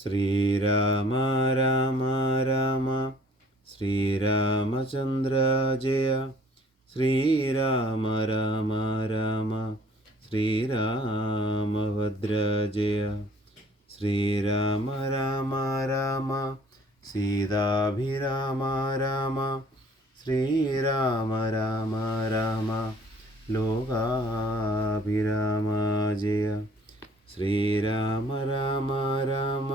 ശ്രീരാമ രാമ രാമ ശ്രീരാമചന്ദ്ര ജയ. ശ്രീരാമ രാമ രാമ ശ്രീരാമഭദ്ര ജയ. ശ്രീരാമ രാമ രാമ സീതാഭിരാമ രാമ. ശ്രീരാമ രാമ രാമ ലോകാഭിരാമ ജയ. ശ്രീരാമ രാമ രാമ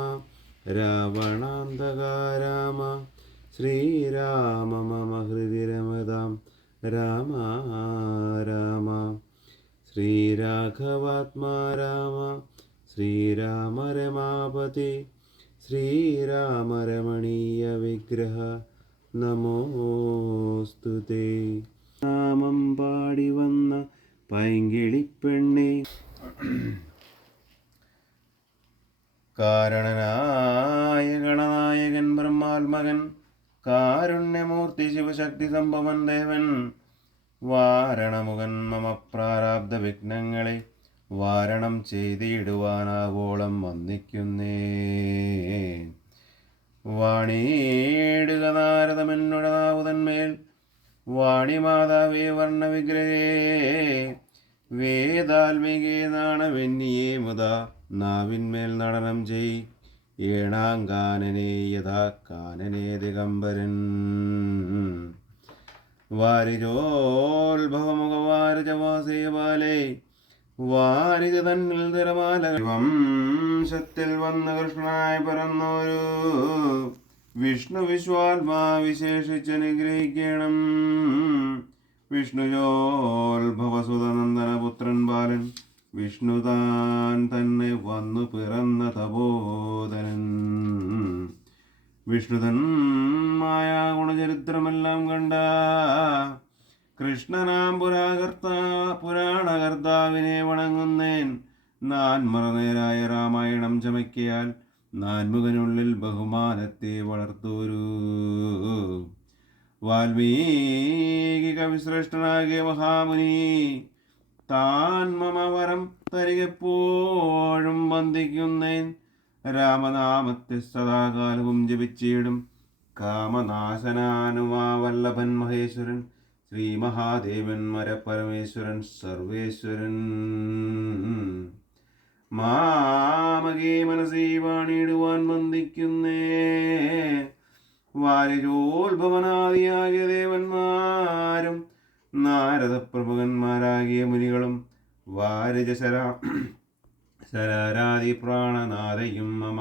രാവണാന്തക രാമ. ശ്രീരാമ മമ ഹൃദി രമതാം രാമ രാമ. ശ്രീരാഘവാത്മാ രാമ. ശ്രീരാമ രമാപതി. ശ്രീരാമ രമണീയ വിഗ്രഹ നമോസ്തുതേ. നാമം പാടി വന്ന പൈങ്കിളിപ്പെണ്ണേ, കാരണനായ ഗണനായകൻ ബ്രഹ്മാത്മകൻ, കാരുണ്യമൂർത്തി ശിവശക്തി സംഭവൻ ദേവൻ, വാരണമുഖൻ മമ പ്രാരാബ്ധ വിഘ്നങ്ങളെ വാരണം ചെയ്തിടുവാനാവോളം വന്ദിക്കുന്നേ. വാണിയിടുക നാരദമെന്നുടെ നാവുതന്മേൽ, വാണിമാതാവേ വർണ്ണവിഗ്രഹേ. വേദാൽമികേ നാണവെന്നിയേ മുതാ നാവിന്മേൽ നടനം ചെയ്. ഏണാങ്കാനനേ യഥാ കാനനേ ദിഗംബരൻ. വാരിജോത്ഭവമുഖവാരിജവാസേ ബാലേ, വാരിജ തന്നിൽ തിരമാല വംശത്തിൽ വന്ന കൃഷ്ണനായി പിറന്നൊരു വിഷ്ണു വിശ്വാത്മാ വിശേഷിച്ചനുഗ്രഹിക്കണം. വിഷ്ണുജോത്ഭവസുതനന്ദനപുത്രൻ ബാലൻ, വിഷ്ണുതാൻ തന്നെ വന്നു പിറന്ന തപോധനൻ. വിഷ്ണുതൻ മായാ ഗുണചരിത്രമെല്ലാം കണ്ട കൃഷ്ണനാം പുരാണകർത്താവിനെ വണങ്ങുന്നേൻ. നാൻമറനേരായ രാമായണം ചമയ്ക്കയാൽ നാൻമുഖനുള്ളിൽ ബഹുമാനത്തെ വളർത്തോരു വാൽമീകി കവിശ്രേഷ്ഠനാകിയ മഹാമുനി, താൻ മമ വരം തരികെപ്പോഴും വന്ദിക്കുന്നേൻ. രാമനാമത്തെ സദാകാലവും ജപിച്ചിടും കാമനാശനാനുമാ വല്ലഭൻ മഹേശ്വരൻ. ശ്രീ മഹാദേവൻ മരപരമേശ്വരൻ സർവേശ്വരൻ. മാമകേ മനസീ വാണിടുവാൻ വന്ദിക്കുന്നേ. വാരിജോത്ഭവനാദിയാകിയ ദേവന്മാരും നാരദപ്രമുഖന്മാരാകിയ മുനികളും വാരിജ ശരാരാദി പ്രാണനാഥയും മമ